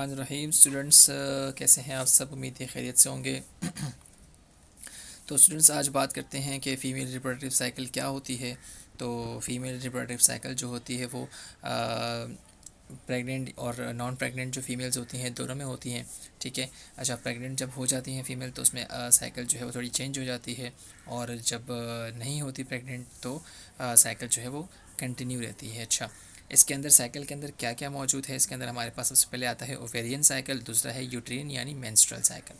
बिस्मिल्लाहिर्रहमानिर्रहीम। स्टूडेंट्स कैसे हैं आप सब? उम्मीद है खैरियत से होंगे। तो स्टूडेंट्स आज बात करते हैं कि फ़ीमेल रिप्रोडक्टिव साइकिल क्या होती है। तो फ़ीमेल रिप्रोडक्टिव साइकिल जो होती है वो प्रेग्नेंट और नॉन प्रेग्नेंट जो फीमेल्स होती हैं दोनों में होती हैं। ठीक है। अच्छा, प्रेग्नेंट जब हो जाती हैं फ़ीमेल तो उसमें साइकिल जो है वो थोड़ी चेंज हो जाती है, और जब नहीं होती प्रेग्नेंट तो साइकिल जो है वो कंटिन्यू रहती है। अच्छा, इसके अंदर साइकिल के अंदर क्या क्या मौजूद है? इसके अंदर हमारे पास सबसे पहले आता है ओवेरियन साइकिल, दूसरा है यूट्रिन यानी मेंस्ट्रुअल साइकिल।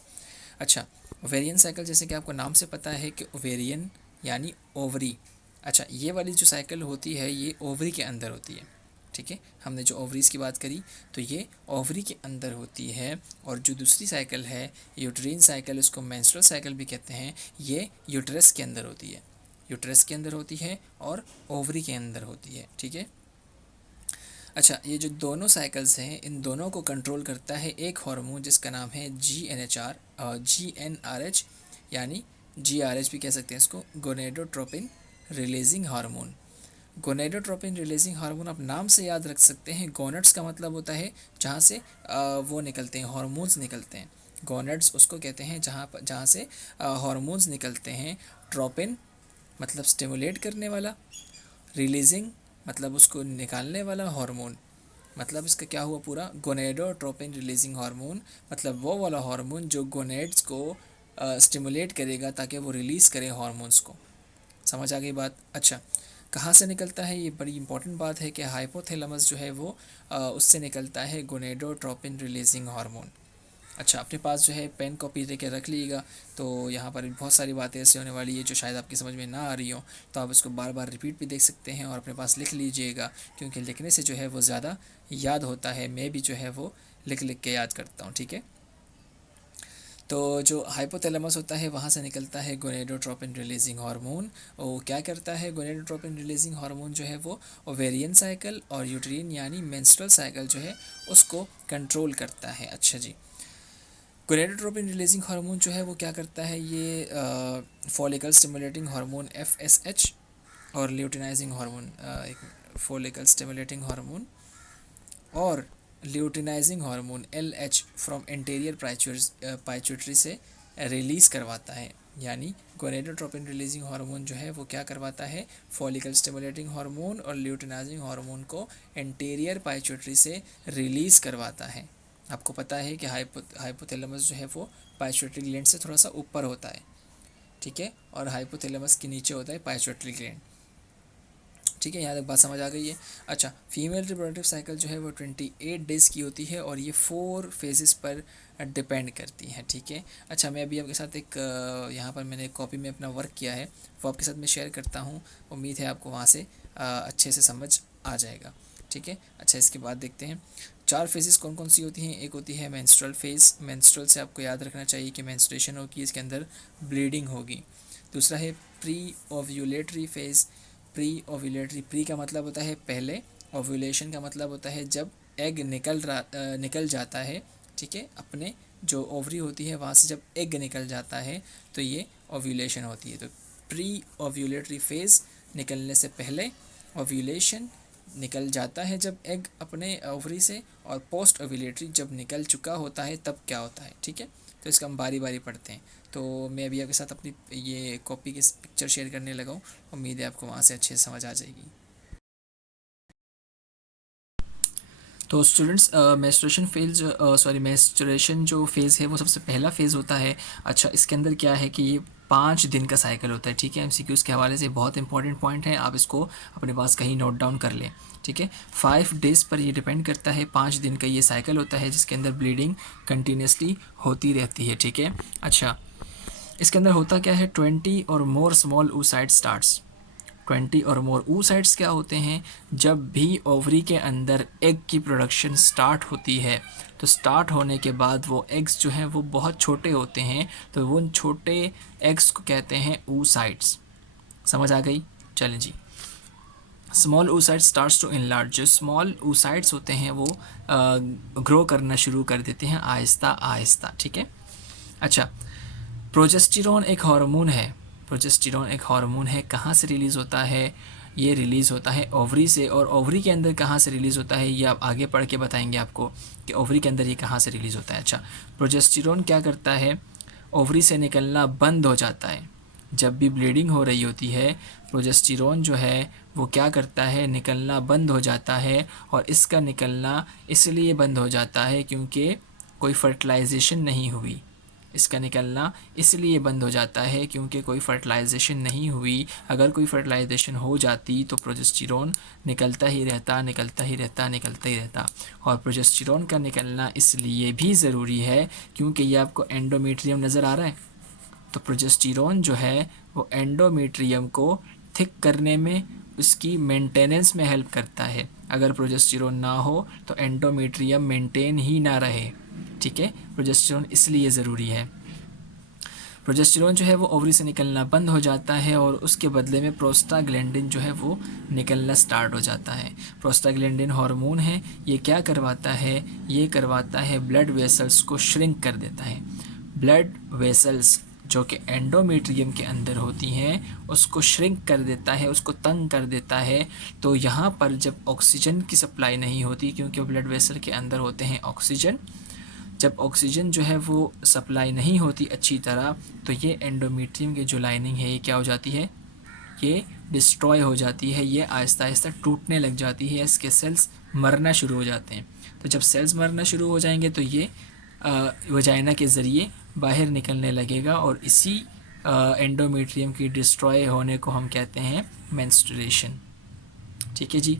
अच्छा, ओवेरियन साइकिल जैसे कि आपको नाम से पता है कि ओवेरियन यानी ओवरी। अच्छा, ये वाली जो साइकिल होती है ये ओवरी के अंदर होती है। ठीक है, हमने जो ओवरीज की बात करी तो ये ओवरी के अंदर होती है। और जो दूसरी साइकिल है यूट्रिन साइकिल, उसको मेंस्ट्रुअल साइकिल भी कहते हैं, ये यूट्रस के अंदर होती है। यूट्रस के अंदर होती है और ओवरी के अंदर होती है। ठीक है। अच्छा, ये जो दोनों साइकिल्स हैं इन दोनों को कंट्रोल करता है एक हार्मोन जिसका नाम है GnRH, यानी GRH भी कह सकते हैं इसको, gonadotropin releasing hormone. Gonadotropin releasing hormone आप नाम से याद रख सकते हैं। गोनेड्स का मतलब होता है जहाँ से वो निकलते हैं, हार्मोन्स निकलते हैं। गोनेड्स उसको कहते हैं जहाँ से हार्मोन्स निकलते हैं। ट्रोपिन मतलब स्टिमुलेट करने वाला, रिलीजिंग मतलब उसको निकालने वाला हार्मोन। मतलब इसका क्या हुआ पूरा, गोनेडोट्रोपिन रिलीजिंग हार्मोन मतलब वो वाला हार्मोन जो गोनेड्स को स्टिमुलेट करेगा ताकि वो रिलीज़ करे हार्मोन्स को। समझ आ गई बात? अच्छा, कहाँ से निकलता है? ये बड़ी इंपॉर्टेंट बात है कि हाइपोथैलेमस जो है वो उससे निकलता है गोनेडोट्रोपिन रिलीजिंग हार्मोन। अच्छा, अपने पास जो है पेन कॉपी लेके रख लीजिएगा। तो यहाँ पर बहुत सारी बातें ऐसी होने वाली है जो शायद आपकी समझ में ना आ रही हो, तो आप इसको बार बार रिपीट भी देख सकते हैं और अपने पास लिख लीजिएगा, क्योंकि लिखने से जो है वो ज़्यादा याद होता है। मैं भी जो है वो लिख लिख के याद करता हूँ। ठीक है। तो जो हाइपोथैलेमस होता है वहाँ से निकलता है गोनेडोट्रोपिन रिलीजिंग हार्मोन। वो क्या करता है? गोनेडोट्रोपिन रिलीजिंग हार्मोन जो है वो ओवेरियन साइकिल और यूट्रिन यानी मेंस्ट्रुअल साइकिल जो है उसको कंट्रोल करता है। अच्छा जी, गोनेडोट्रोपिन रिलीजिंग हार्मोन जो है वो क्या करता है? ये फॉलिकल स्टिमुलेटिंग हार्मोन FSH और ल्यूटिनाइजिंग हार्मोन, एक फॉलिकल स्टिमुलेटिंग हार्मोन और luteinizing hormone LH from interior pituitary से रिलीज़ करवाता है। यानी गोनेडोट्रोपिन रिलीजिंग हार्मोन जो है वो क्या करवाता है? फॉलिकल स्टिमुलेटिंग हार्मोन और ल्यूटिनाइजिंग हार्मोन को इंटीरियर पाइट्यूटरी से रिलीज़ करवाता है। आपको पता है कि हाइपोथैलेमस जो है वो पाइट्यूटरी ग्लैंड से थोड़ा सा ऊपर होता है। ठीक है, और हाइपोथैलेमस के नीचे होता है पाइट्यूटरी ग्लैंड। ठीक है, यहाँ तक बात समझ आ गई है। अच्छा, फीमेल रिप्रोडक्टिव साइकिल जो है वो 28 डेज़ की होती है और ये 4 फेजेस पर डिपेंड करती हैं। ठीक है। अच्छा, मैं अभी आपके साथ एक यहाँ पर मैंने कॉपी में अपना वर्क किया है, वो आपके साथ मैं शेयर करता हूँ। उम्मीद है आपको वहाँ से अच्छे से समझ आ जाएगा। ठीक है। अच्छा, इसके बाद देखते हैं 4 फेजेस कौन कौन सी होती हैं। एक होती है मेंस्ट्रुअल फेज़। मेंस्ट्रुअल से आपको याद रखना चाहिए कि मेंस्ट्रुएशन होगी, इसके अंदर ब्लीडिंग होगी। दूसरा है pre ovulatory phase. Pre ovulatory, pre का मतलब होता है पहले, ओव्यूलेशन का मतलब होता है जब एग निकल जाता है। ठीक है, अपने जो ओवरी होती है वहाँ से जब एग निकल जाता है तो ये ओव्यूलेशन होती है। तो प्री ओव्यूलेटरी फेज़ निकलने से पहले, ओव्यूलेशन निकल जाता है जब एग अपने ओवरी से, और पोस्ट ओव्यूलेटरी जब निकल चुका होता है तब क्या होता है। ठीक है, तो इसका हम बारी बारी पढ़ते हैं। तो मैं अभी आपके साथ अपनी ये कॉपी की पिक्चर शेयर करने लगा हूँ, उम्मीद है आपको वहाँ से अच्छे से समझ आ जाएगी। तो students, menstruation phase sorry menstruation जो फेज़ है वो सबसे पहला फेज़ होता है। अच्छा, इसके अंदर क्या है कि ये 5 दिन का साइकिल होता है। ठीक है, MCQs के हवाले से बहुत इंपॉर्टेंट पॉइंट है, आप इसको अपने पास कहीं नोट डाउन कर लें। ठीक है, 5 डेज़ पर ये डिपेंड करता है। 5 दिन का ये साइकिल होता है जिसके अंदर ब्लीडिंग कंटिन्यूसली होती रहती है। ठीक है। अच्छा, इसके अंदर होता क्या है? 20 और मोर स्मॉल oocyte स्टार्ट्स। 20 और मोर oocytes क्या होते हैं? जब भी ओवरी के अंदर एग की प्रोडक्शन स्टार्ट होती है तो स्टार्ट होने के बाद वो एग्स जो हैं वो बहुत छोटे होते हैं, तो वो उन छोटे एग्स को कहते हैं oocytes। समझ आ गई? चलें जी। Small oocyte starts to enlarge. जो स्मॉल oocytes होते हैं वो ग्रो करना शुरू कर देते हैं आहिस्ता आहिस्ता। ठीक है। अच्छा, प्रोजेस्टेरॉन एक हार्मोन है। प्रोजेस्टेरॉन एक हार्मोन है, कहाँ से रिलीज़ होता है? ये रिलीज़ होता है ओवरी से। और ओवरी के अंदर कहाँ से रिलीज़ होता है ये आप आगे पढ़ के बताएंगे आपको कि ओवरी के अंदर ये कहाँ से रिलीज़ होता है। अच्छा, प्रोजेस्टेरॉन क्या करता है, ओवरी से निकलना बंद हो जाता है। जब भी ब्लीडिंग हो रही होती है, प्रोजेस्टेरॉन जो है वो क्या करता है, निकलना बंद हो जाता है। और इसका निकलना इसलिए बंद हो जाता है क्योंकि कोई फर्टिलाइजेशन नहीं हुई। इसका निकलना इसलिए बंद हो जाता है क्योंकि कोई फर्टिलाइजेशन नहीं हुई। अगर कोई फर्टिलाइजेशन हो जाती तो प्रोजेस्टेरॉन निकलता ही रहता, निकलता ही रहता, निकलता ही रहता। और प्रोजेस्टेरॉन का निकलना इसलिए भी ज़रूरी है क्योंकि ये आपको एंडोमेट्रियम नज़र आ रहा है, तो प्रोजेस्टेरॉन जो है वो एंडोमेट्रियम को थिक करने में, उसकी मेंटेनेंस में हेल्प करता है। अगर प्रोजेस्टेरॉन ना हो तो एंडोमेट्रियम मेंटेन ही ना रहे। ठीक है, प्रोजेस्टेरॉन इसलिए ज़रूरी है। प्रोजेस्टेरॉन जो है वो ओवरी से निकलना बंद हो जाता है और उसके बदले में प्रोस्टाग्लैंडिन जो है वो निकलना स्टार्ट हो जाता है। प्रोस्टाग्लैंडिन हार्मोन है, ये क्या करवाता है, ये करवाता है ब्लड वेसल्स को श्रिंक कर देता है। ब्लड वेसल्स जो कि एंडोमेट्रियम के अंदर होती हैं उसको श्रिंक कर देता है, उसको तंग कर देता है। तो यहाँ पर जब ऑक्सीजन की सप्लाई नहीं होती, क्योंकि ब्लड वेसल के अंदर होते हैं ऑक्सीजन, जब ऑक्सीजन जो है वो सप्लाई नहीं होती अच्छी तरह, तो ये एंडोमेट्रियम की जो लाइनिंग है ये क्या हो जाती है, ये डिस्ट्रॉय हो जाती है, ये आहिस्ता आहिस्ता टूटने लग जाती है, इसके सेल्स मरना शुरू हो जाते हैं। तो जब सेल्स मरना शुरू हो जाएंगे तो ये वजाइना के ज़रिए बाहर निकलने लगेगा और इसी एंडोमेट्रियम की डिस्ट्रॉय होने को हम कहते हैं मेंस्ट्रुएशन। ठीक है जी।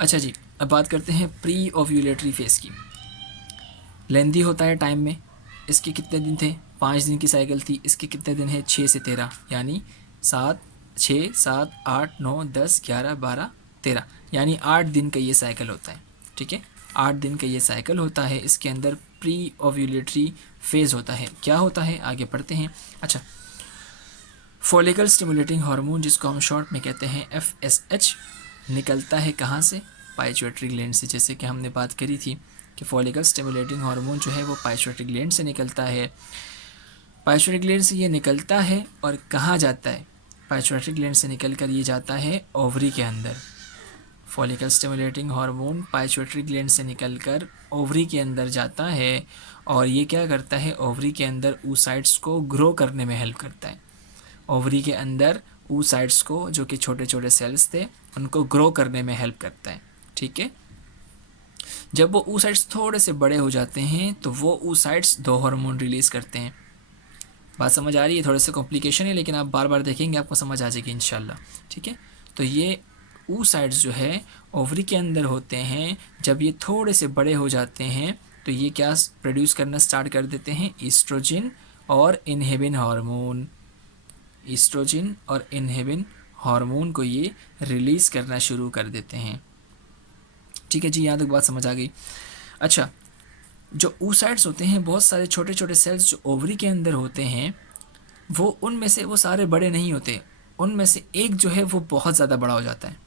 अच्छा जी, अब बात करते हैं प्री ओव्यूलेटरी फेज़ की। लेंदी होता है टाइम में, इसके कितने दिन थे, 5 दिन की साइकिल थी। इसके कितने दिन है, 6 से 13, यानी 6 7 8 9 10 11 12 13, यानी 8 दिन का ये साइकिल होता है। ठीक है, 8 दिन का ये साइकिल होता है। इसके अंदर प्री ओव्यूलेटरी फेज़ होता है। क्या होता है, आगे पढ़ते हैं। अच्छा, फॉलिकल स्टिमुलेटिंग हार्मोन, जिसको हम शॉर्ट में कहते हैं FSH, निकलता है कहाँ से, पाइट्यूटरी ग्लैंड से। जैसे कि हमने बात करी थी कि फॉलिकल स्टिमुलेटिंग हार्मोन जो है वो पाइट्यूटरी ग्लैंड से निकलता है। पाइट्यूटरी ग्लैंड से ये निकलता है और कहाँ जाता है, पाइट्यूटरी ग्लैंड से निकल कर ये जाता है ओवरी के अंदर। फॉलिकल स्टिमुलेटिंग हार्मोन पाइट्यूटरी ग्लैंड से निकलकर ओवरी के अंदर जाता है और ये क्या करता है, ओवरी के अंदर oocytes को ग्रो करने में हेल्प करता है। ओवरी के अंदर oocytes को, जो कि छोटे छोटे सेल्स थे, उनको ग्रो करने में हेल्प करता है। ठीक है, जब वो oocytes थोड़े से बड़े हो जाते हैं तो वो oocytes 2 हार्मोन रिलीज़ करते हैं। बात समझ आ रही है, थोड़े से कॉम्प्लिकेशन है लेकिन आप बार बार देखेंगे आपको समझ आ जाएगी इंशाल्लाह। ठीक है, तो ये oocytes जो है ओवरी के अंदर होते हैं। जब ये थोड़े से बड़े हो जाते हैं तो ये क्या प्रोड्यूस करना स्टार्ट कर देते हैं, ईस्ट्रोजिन और इनहिबिन हार्मोन। ईस्ट्रोजिन और इनहिबिन हार्मोन को ये रिलीज़ करना शुरू कर देते हैं। ठीक है जी, यहाँ तक बात समझ आ गई। अच्छा, जो oocytes होते हैं, बहुत सारे छोटे छोटे सेल्स जो ओवरी के अंदर होते हैं, वो उनमें से वो सारे बड़े नहीं होते। उनमें से एक जो है वो बहुत ज़्यादा बड़ा हो जाता है।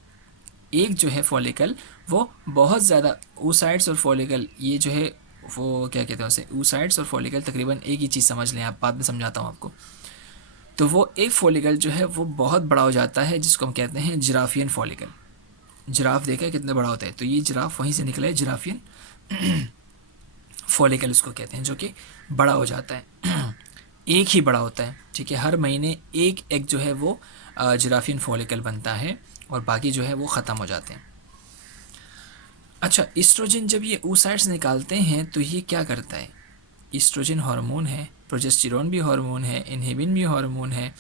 एक जो है फॉलिकल वो बहुत ज़्यादा, oocytes और फॉलिकल ये जो है वो क्या कहते हैं उसे, oocytes और फॉलिकल तकरीबन एक ही चीज़ समझ लें आप, बाद में समझाता हूँ आपको। तो वो एक फॉलिकल जो है वो बहुत बड़ा हो जाता है, जिसको हम कहते हैं जिराफियन फॉलिकल। जिराफ देखा है कितना बड़ा होता है, तो ये जिराफ वहीं से निकला है, जिराफियन फॉलिकल उसको कहते हैं, जो कि बड़ा हो जाता है। एक ही बड़ा होता है। ठीक है, हर महीने एक एक जो है वो जिराफियन फॉलिकल बनता है और बाकी जो है वो ख़त्म हो जाते हैं। अच्छा, ईस्ट्रोजन जब ये oocytes निकालते हैं तो ये क्या करता है, ईस्ट्रोजन हार्मोन है, प्रोजेस्टेरॉन भी हार्मोन है, इनहिबिन भी हार्मोन है।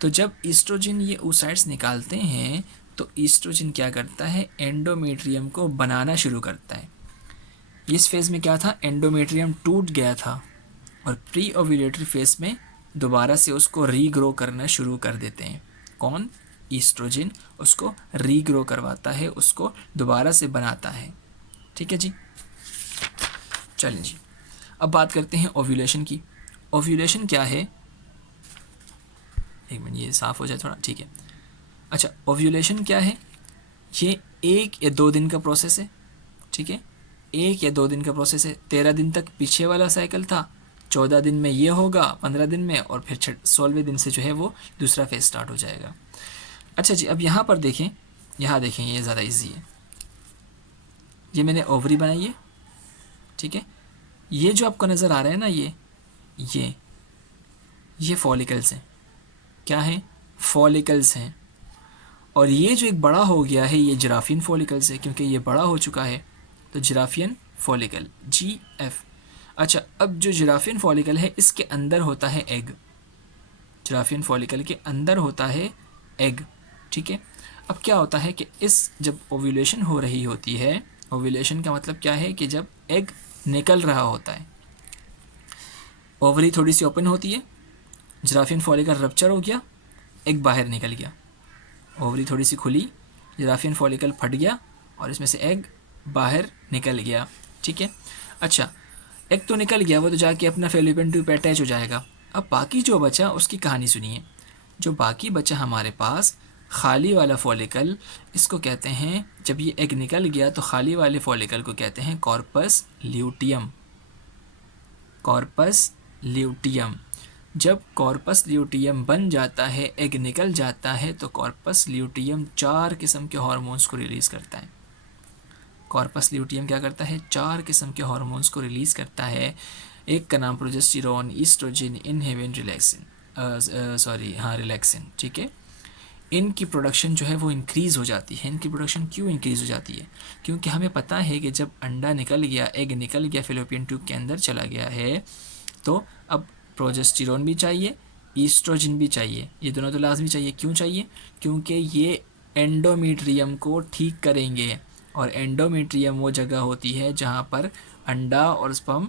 तो जब ईस्ट्रोजन ये oocytes निकालते हैं तो ईस्ट्रोजन क्या करता है, एंडोमेट्रियम को बनाना शुरू करता है। इस फेज़ में क्या था, एंडोमेट्रियम टूट गया था और प्री ओव्यूलेटरी फेज़ में दोबारा से उसको रीग्रो करना शुरू कर देते हैं। कौन, ईस्ट्रोजन उसको रीग्रो करवाता है, उसको दोबारा से बनाता है। ठीक है जी, चलें जी, अब बात करते हैं ओव्यूलेशन की। ओव्यूलेशन क्या है, एक मिनट ये साफ़ हो जाए थोड़ा। ठीक है, अच्छा, ओव्यूलेशन क्या है, ये 1 या 2 दिन का प्रोसेस है। ठीक है, 1 या 2 दिन का प्रोसेस है। 13 दिन तक पीछे वाला साइकिल था, 14 दिन में ये होगा, 15 दिन में, और फिर 16वें दिन से जो है वो दूसरा फेज़ स्टार्ट हो जाएगा। अच्छा जी, अब यहाँ पर देखें, यहाँ देखें, ये ज़्यादा इजी है। ये मैंने ओवरी बनाई है, ठीक है। ये जो आपको नज़र आ रहा है ना, ये ये फॉलिकल्स हैं। क्या हैं? फॉलिकल्स हैं। और ये जो एक बड़ा हो गया है, ये जिराफियन फॉलिकल्स है, क्योंकि ये बड़ा हो चुका है, तो जिराफियन फॉलिकल, GF। अच्छा, अब जो जिराफियन फॉलिकल है, इसके अंदर होता है एग। जिराफियन फॉलिकल के अंदर होता है एग, ठीक है। अब क्या होता है कि इस जब ओव्यूलेशन हो रही होती है, ओव्यूलेशन का मतलब क्या है कि जब एग निकल रहा होता है, ओवरी थोड़ी सी ओपन होती है, जिराफियन फॉलिकल रप्चर हो गया, एग बाहर निकल गया। ओवरी थोड़ी सी खुली, जिराफियन फॉलिकल फट गया और इसमें से एग बाहर निकल गया, ठीक है। अच्छा, एग तो निकल गया, वो तो जाके अपना फेलोपियन ट्यूब पे अटैच हो जाएगा। अब बाकी जो बचा उसकी कहानी सुनिए। जो बाकी बचा हमारे पास खाली वाला फॉलिकल, इसको कहते हैं, जब ये एग निकल गया तो खाली वाले फॉलिकल को कहते हैं कॉर्पस ल्यूटियम। Corpus luteum. जब कॉर्पस ल्यूटियम बन जाता है, एग निकल जाता है, तो कॉर्पस ल्यूटियम 4 किस्म के हार्मोन्स को रिलीज़ करता है। कॉर्पस ल्यूटियम क्या करता है? 4 किस्म के हार्मोन्स को रिलीज़ करता है। एक का नाम progesterone, oestrogen, inhibin, relaxin, relaxin, ठीक है। इनकी प्रोडक्शन जो है वो इंक्रीज़ हो जाती है। इनकी प्रोडक्शन क्यों इंक्रीज़ हो जाती है? क्योंकि हमें पता है कि जब अंडा निकल गया, एग निकल गया, फेलोपियन ट्यूब के अंदर चला गया है, तो अब प्रोजेस्टेरोन भी चाहिए, ईस्ट्रोजन भी चाहिए। ये दोनों तो लाजमी चाहिए। क्यों चाहिए? क्योंकि ये एंडोमेट्रियम को ठीक करेंगे, और एंडोमेट्रियम वो जगह होती है जहाँ पर अंडा और स्पर्म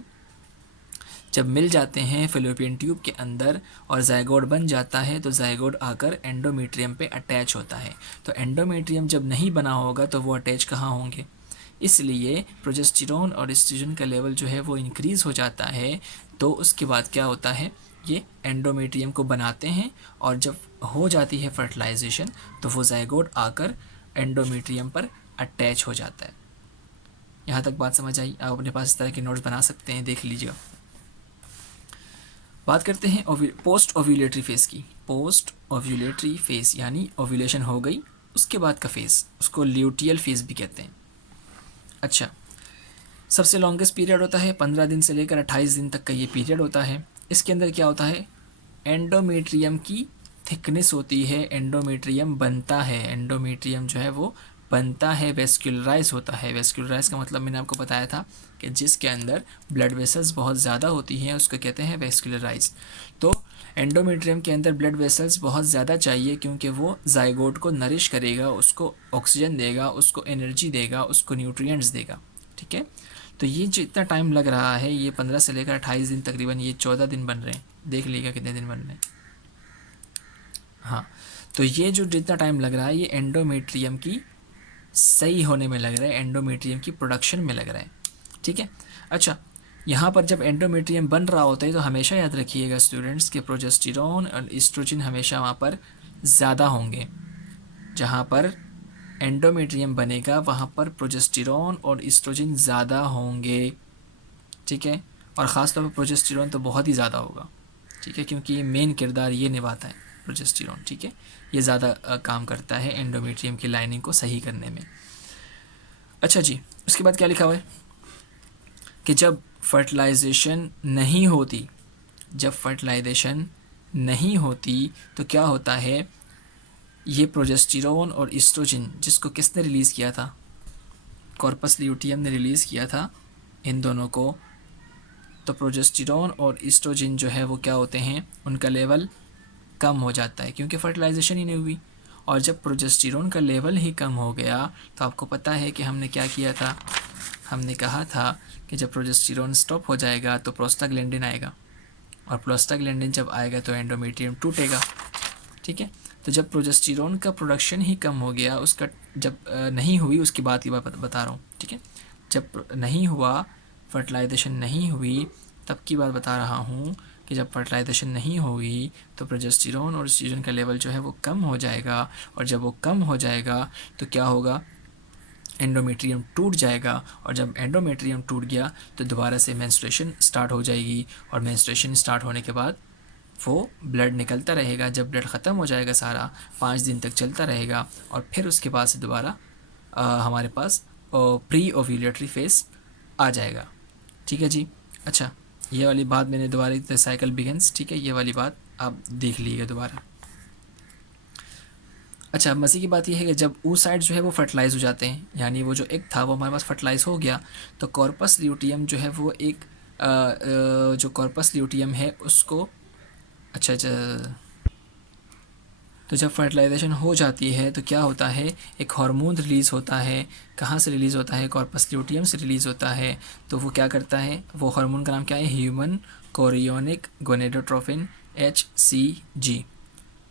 जब मिल जाते हैं फेलोपियन ट्यूब के अंदर और जायगोट बन जाता है, तो जायगोट आकर एंडोमेट्रियम पे अटैच होता है। तो एंडोमेट्रियम जब नहीं बना होगा तो वो अटैच कहाँ होंगे? इसलिए प्रोजेस्टेरोन और एस्ट्रोजन का लेवल जो है वो इंक्रीज़ हो जाता है। तो उसके बाद क्या होता है, ये एंडोमेट्रियम को बनाते हैं, और जब हो जाती है फर्टिलाइजेशन तो वो जायगोट आकर एंडोमेट्रियम पर अटैच हो जाता है। यहाँ तक बात समझ आई? आप अपने पास इस तरह के नोट्स बना सकते हैं, देख लीजिएगा। बात करते हैं पोस्ट ओव्यूलेटरी फेज़ की। पोस्ट ओव्यूलेटरी फेज़ यानी ओव्यूलेशन हो गई उसके बाद का फेज़, उसको ल्यूटियल फेज़ भी कहते हैं। अच्छा, सबसे लॉन्गेस्ट पीरियड होता है 15 दिन से लेकर 28 दिन तक का ये पीरियड होता है। इसके अंदर क्या होता है? एंडोमेट्रियम की थिकनेस होती है, एंडोमेट्रियम बनता है, एंडोमेट्रियम जो है वो बनता है, वेस्कुलराइज होता है। वेस्कुलराइज का मतलब मैंने आपको बताया था कि जिसके अंदर ब्लड वेसल्स बहुत ज़्यादा होती हैं उसको कहते हैं वेस्कुलराइज। तो एंडोमेट्रियम के अंदर ब्लड वेसल्स बहुत ज़्यादा चाहिए, क्योंकि वो जाइगोट को नरिश करेगा, उसको ऑक्सीजन देगा, उसको एनर्जी देगा, उसको न्यूट्रिएंट्स देगा, ठीक है। तो ये जो इतना टाइम लग रहा है, ये 15 से लेकर 28 दिन, तकरीबन ये 14 दिन बन रहे हैं। देख लीजिएगा कितने दिन बन रहे हैं। हाँ, तो ये जो जितना टाइम लग रहा है ये एंडोमेट्रियम की सही होने में लग रहा है, एंडोमेट्रियम की प्रोडक्शन में लग रहा है, ठीक है। अच्छा, यहाँ पर जब एंडोमेट्रियम बन रहा होता है तो हमेशा याद रखिएगा स्टूडेंट्स के प्रोजेस्टेरोन और ईस्ट्रोजन हमेशा वहाँ पर ज़्यादा होंगे। जहाँ पर एंडोमेट्रियम बनेगा वहाँ पर प्रोजेस्टेरोन और ईस्ट्रोजन ज़्यादा होंगे, ठीक है। और ख़ास तौर पर प्रोजेस्टेरोन तो बहुत ही ज़्यादा होगा, ठीक है, क्योंकि मेन किरदार ये निभाता है प्रोजेस्टेरोन, ठीक है। ये ज़्यादा काम करता है एंडोमेट्रियम की लाइनिंग को सही करने में। अच्छा जी, उसके बाद क्या लिखा हुआ है कि जब फर्टिलाइजेशन नहीं होती, जब फर्टिलाइजेशन नहीं होती तो क्या होता है, ये प्रोजेस्टेरोन और ईस्ट्रोजन जिसको किसने रिलीज़ किया था? कॉर्पस ल्यूटियम ने रिलीज़ किया था इन दोनों को। तो प्रोजेस्टेरोन और ईस्ट्रोजन जो है वो क्या होते हैं, उनका लेवल कम हो जाता है क्योंकि फर्टिलाइजेशन ही नहीं हुई। और जब प्रोजेस्टेरोन का लेवल ही कम हो गया तो आपको पता है कि हमने क्या किया था, हमने कहा था कि जब प्रोजेस्टेरोन स्टॉप हो जाएगा तो प्रोस्टाग्लैंडिन आएगा, और प्रोस्टाग्लैंडिन जब आएगा तो एंडोमेट्रियम टूटेगा, ठीक है। तो जब प्रोजेस्टेरोन का प्रोडक्शन ही कम हो गया, उसका जब नहीं हुई, उसकी बात की बात बता रहा हूँ, ठीक है। जब नहीं हुआ, फर्टिलाइजेशन नहीं हुई, तब की बात बता रहा हूँ कि जब फर्टिलाइजेशन नहीं होगी तो प्रोजेस्टेरोन और एस्ट्रोजन का लेवल जो है वो कम हो जाएगा, और जब वो कम हो जाएगा तो क्या होगा, एंडोमेट्रियम टूट जाएगा, और जब एंडोमेट्रियम टूट गया तो दोबारा से मेंस्ट्रुएशन स्टार्ट हो जाएगी, और मेंस्ट्रुएशन स्टार्ट होने के बाद वो ब्लड निकलता रहेगा। जब ब्लड ख़त्म हो जाएगा सारा, 5 दिन तक चलता रहेगा और फिर उसके बाद से दोबारा हमारे पास प्री ओव्यूलेटरी फेस आ जाएगा। ठीक है जी। अच्छा, ये वाली बात मैंने दोबारा, द साइकिल बिगिंस, ठीक है, ये वाली बात आप देख लीजिएगा दोबारा। अच्छा, अब मज़े की बात यह है कि जब oocyte जो है वो फर्टिलाइज़ हो जाते हैं, यानी वो जो एग था वो हमारे पास फर्टिलाइज़ हो गया, तो कॉर्पस ल्यूटियम जो है वो एक जो कॉर्पस ल्यूटियम है उसको, अच्छा, तो जब फर्टिलाइजेशन हो जाती है तो क्या होता है, एक हार्मोन रिलीज़ होता है। कहाँ से रिलीज़ होता है? कॉर्पस ल्यूटियम से रिलीज़ होता है। तो वो क्या करता है, वो हार्मोन का नाम क्या है? Human chorionic gonadotropin, HCG।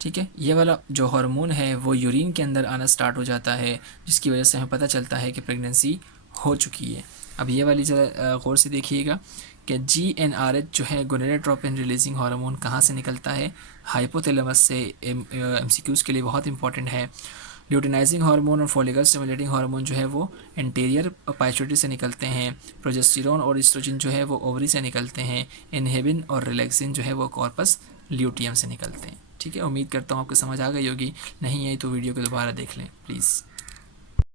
ठीक है, ये वाला जो हार्मोन है वो यूरिन के अंदर आना स्टार्ट हो जाता है, जिसकी वजह से हमें पता चलता है कि प्रेगनेंसी हो चुकी है। अब ये वाली ज़रा गौर से देखिएगा कि GnRH जो है, गोनेडोट्रोपिन रिलीजिंग हार्मोन, कहाँ से निकलता है? हाइपोथैलेमस से। MCQs के लिए बहुत इंपॉर्टेंट है। ल्यूटिनाइजिंग हार्मोन और फॉलिकल स्टिमुलेटिंग हार्मोन जो है वो एंटीरियर पाइट्यूटरी से निकलते हैं। प्रोजेस्टेरॉन और एस्ट्रोजन जो है वो ओवरी से निकलते हैं। इनहिबिन और रिलैक्सिन जो है वो कॉर्पस ल्यूटियम से निकलते हैं। ठीक है, उम्मीद करता हूँ आपको समझ आ गई होगी। नहीं आई तो वीडियो को दोबारा देख लें प्लीज़।